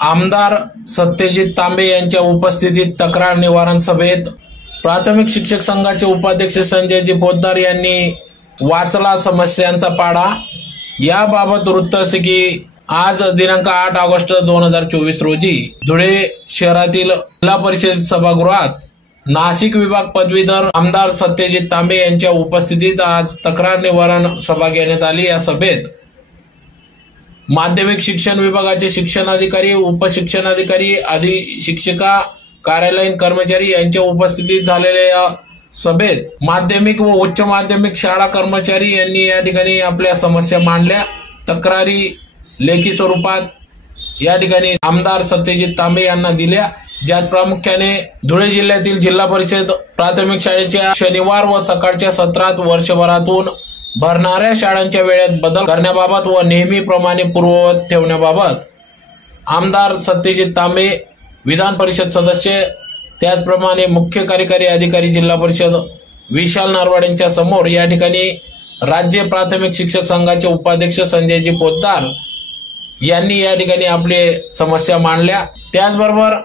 आमदार सत्यजित तांबे यांच्या उपस्थितीत तक्रार निवारण सभेत प्राथमिक शिक्षक संघाचे उपाध्यक्ष संजयजी पोद्दार यांनी वाचला समस्यांचा पाढा। याबाबत वृत्त असे की आज दिनांक 8 ऑगस्ट 2024 रोजी धुळे शहरातील जिल्हा परिषद सभागृहात नाशिक विभाग पदवीधर आमदार सत्यजित तांबे यांच्या उपस्थितीत आज तक्रार निवारण सभा घेण्यात आली। या सभेत माध्यमिक शिक्षण विभागाचे शिक्षणाधिकारी, उपशिक्षणाधिकारी, अधिशिक्षिका, कार्यालयीन कर्मचारी यांच्या उपस्थितीत झालेल्या या सभेत माध्यमिक व उच्च माध्यमिक शाळा कर्मचारी यांनी या ठिकाणी आपल्या समस्या मांडल्या। तक्रारी लेखी स्वरूपात या ठिकाणी आमदार सत्यजित तांबे यांना दिल्या, ज्यात प्रामुख्याने धुळे जिल्ह्यातील जिल्हा परिषद प्राथमिक शाळेच्या शनिवार व सकाळच्या सत्रात वर्षभरातून भरणाऱ्या शाळांच्या वेळेत बदल करण्याबाबत व नेहमीप्रमाणे पूर्ववत ठेवण्याबाबत आमदार सत्यजित तांबे, विधान परिषद सदस्य, त्याचप्रमाणे मुख्य कार्यकारी अधिकारी जिल्हा परिषद विशाल नारवाड यांच्या समोर या ठिकाणी राज्य प्राथमिक शिक्षक संघाचे उपाध्यक्ष संजयजी पोद्दार यांनी या ठिकाणी आपले समस्या मांडल्या। त्याचबरोबर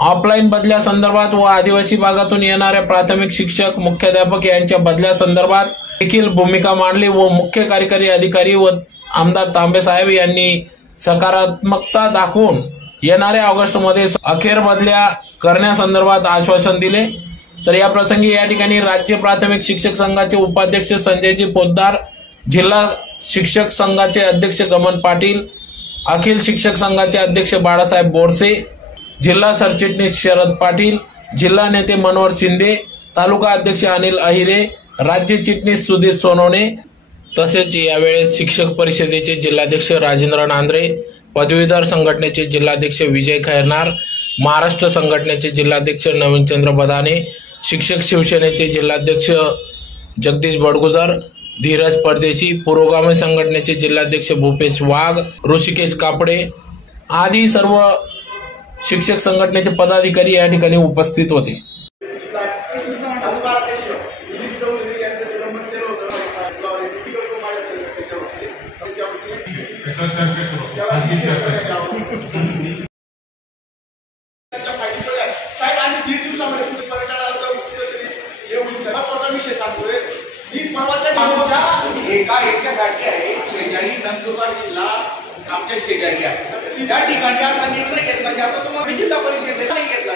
ऑफलाईन बदल्या संदर्भात व आदिवासी भागातून येणाऱ्या प्राथमिक शिक्षक, मुख्याध्यापक यांच्या बदल्या संदर्भात देखील भूमिका मांडली व मुख्य कार्यकारी अधिकारी व आमदार तांबे साहेब यांनी सकारात्मकता दाखवून येणाऱ्या ऑगस्टमध्ये अखेर बदल्या करण्यासंदर्भात आश्वासन दिले। तर या प्रसंगी या ठिकाणी राज्य प्राथमिक शिक्षक संघाचे उपाध्यक्ष संजयजी पोद्दार, जिल्हा शिक्षक संघाचे अध्यक्ष गमन पाटील, अखिल शिक्षक संघाचे अध्यक्ष बाळासाहेब बोरसे, जिल्हा सरचिटणीस शरद पाटील, जिल्हा नेते मनोहर शिंदे, तालुका अध्यक्ष अनिल अहिरे, राज्य चिटणीस सुधीर सोनवणे, तसेच यावेळेस शिक्षक परिषदेचे जिल्हाध्यक्ष राजेंद्र नांद्रे, पदवीधर संघटनेचे जिल्हाध्यक्ष विजय खैरनार, महाराष्ट्र संघटनेचे जिल्हाध्यक्ष नवीनचंद्र बदाने, शिक्षक शिवसेनेचे जिल्हाध्यक्ष जगदीश बडगुजर, धीरज परदेशी, पुरोगामी संघटनेचे जिल्हाध्यक्ष भूपेश वाघ, ऋषिकेश कापडे आदी सर्व शिक्षक संघटनेचे पदाधिकारी या ठिकाणी उपस्थित होते। एका याच्यासाठी आहे शेजारी नंदुरबार जिल्हा आमच्या शेजारी आहे, त्या ठिकाणी असा निर्णय घेतला जातो तुम्हाला जिल्हा परिषदेने नाही घेतला